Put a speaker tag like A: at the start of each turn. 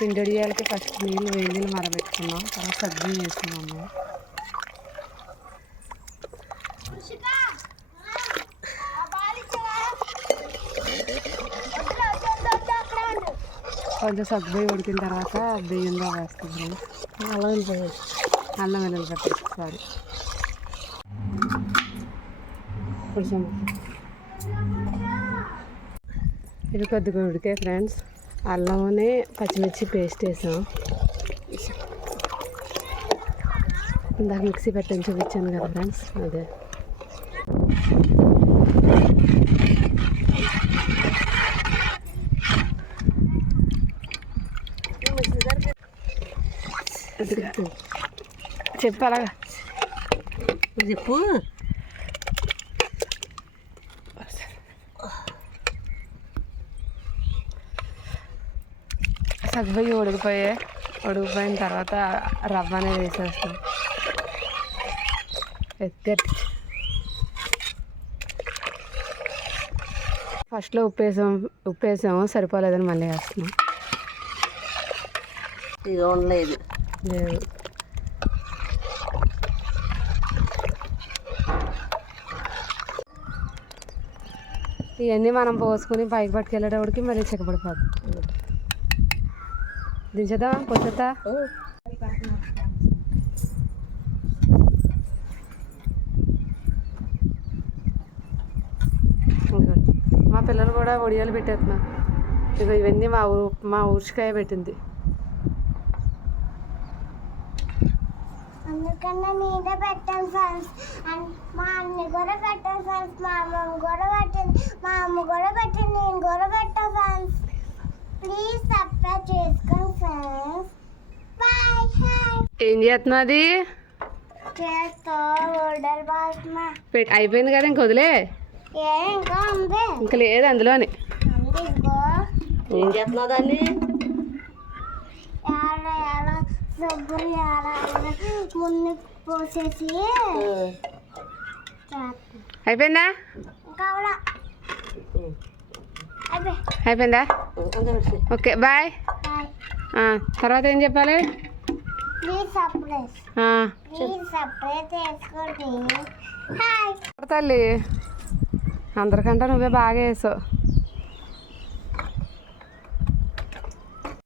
A: పిండిడియాలకి first నీళ్ళు వేడి నీళ్ళు మరబెట్టుకున్నాం. తర్వాత సబ్జీ వేసుకున్నాము కొంచెం సగ్గు ఉడికిన తర్వాత బియ్యంలో వేస్తాం ఫ్రెండ్స్
B: అలా ఉంటుంది
A: అల్లం పెట్టేసి సారీ. కొంచెం. ఇది కొద్దిగా ఉడికే ఫ్రెండ్స్. అల్లంని పచ్చిమిర్చి పేస్ట్ వేసాం. ఇందాక మిక్సీ పెట్టని చూపించాను కదా ఫ్రెండ్స్ అదే. చెప్పు.
B: చెప్పు.
A: సగ్గుబియ్యం ఉడికిపోయాయి ఉడికిపోయిన తర్వాత రవ్వ అనేది వేసేస్తాం. ఎత్తి ఫస్ట్లో ఉప్పు వేసాం ఉప్పు వేసాము సరిపోలేదని మళ్ళీ వేస్తున్నాం.
B: ఇది ఉండలేదు.
A: లేదు. ఇవన్నీ మనం పోసుకొని పైకి పట్టుకెళ్ళేటప్పటికి మళ్ళీ చిక్కబడిపోద్ది దించేద్దామా పొద్దుతా. మా పిల్లలు కూడా ఒడియాలు పెట్టేస్తున్నా. ఇగో ఇవన్నీ మా ఊ మా ఊర్చికాయ పెట్టింది.
C: అందుకన్నా నేనే పెట్టాను అండ్ మా అన్ని కూడా పెట్టాను ఫ్రెండ్స్ మా అమ్మ కూడా పెట్టింది. మా అమ్మ కూడా పెట్టింది. నేను కూడా పెట్టాను ఫ్రెండ్స్
A: ఏం చేస్తున్నా అది?
C: చేస్తా ఓడర్ బాస్మా
A: పెట్ అయిపోయింది కదా ఇంక వదిలే?
C: ఏ ఇంకా
A: లేదు అందులోని.
B: ఏం చేస్తున్నావు దాన్ని
A: అయిపోయిందా? అయిపోయిందా? Okay bye. తర్వాత ఏం చెప్పాలి? తల్లి. అందరికంటే నువ్వే బాగా వేసావు